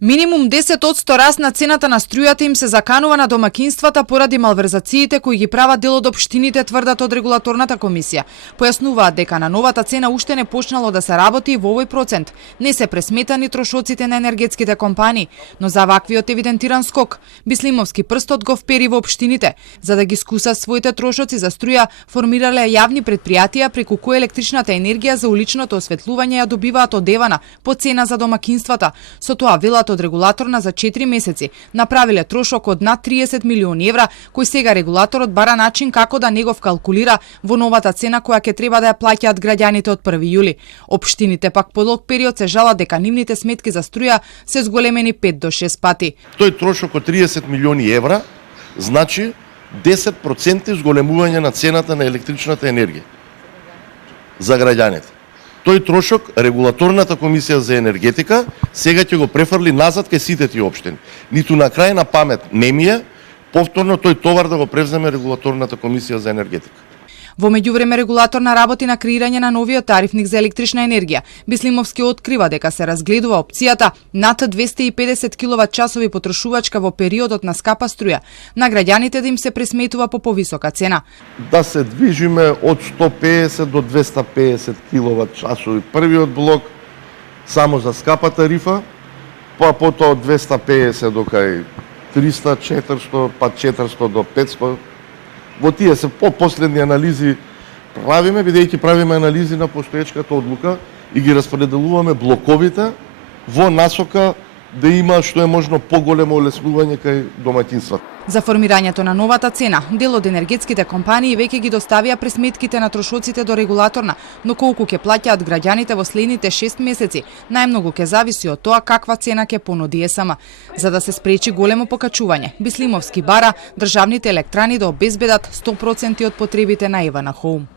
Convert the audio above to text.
Минимум 10% раст на цената на струјата им се заканува на домакинствата поради малверзациите кои ги прават дел од општините, тврдат од регулаторната комисија. Појаснуваат дека на новата цена уште не почнало да се работи и во овој процент не се пресметани трошоците на енергетските компании, но за ваквиот евидентиран скок, Бислимовски прстот го впери во општините. За да ги скусат своите трошоци за струја, формирале јавни претпријатија преку кои електричната енергија за уличното осветлување ја добиваат од Евана по цена за домакинствата. Со тоа велат од регулаторна за 4 месеци направиле трошок од над 30 милиони евра, кој сега регулаторот бара начин како да не го вкалкулира во новата цена која ќе треба да ја плаќаат граѓаните од 1 јули. Општините пак по долг период се жалат дека нивните сметки за струја се зголемени 5 до 6 пати. Тој трошок од 30 милиони евра значи 10% зголемување на цената на електричната енергија за граѓаните. Тој трошок регулаторната комисија за енергетика сега ќе го префрли назад кај сите тие општини. Ниту на крај на памет не ми е повторно тој товар да го превземе регулаторната комисија за енергетика. Во меѓувреме регулаторна работи на креирање на новиот тарифник за електрична енергија. Бислимовски открива дека се разгледува опцијата над 250 киловат-часови потрошувачка во периодот на скапа струја, на граѓаните да им се пресметува по повисока цена. Да се движиме од 150 до 250 киловат-часови првиот блок само за скапа тарифа, па потоа од 250 до кај 300, 400, па 400 до 500. Во тие се последни анализи правиме, бидејќи правиме анализи на постоечката одлука и ги распределуваме блоковите во насока да има што е можно поголемо олеснување кај домаќинствата. За формирањето на новата цена, дел од енергетските компании веќе ги доставија пресметките на трошоците до регулаторна, но колку ќе плаќаат граѓаните во следните 6 месеци, најмногу ќе зависи од тоа каква цена ќе понуди ЕСМ. За да се спречи големо покачување, Бислимовски бара државните електрани да обезбедат 100% од потребите на Евана Хоум.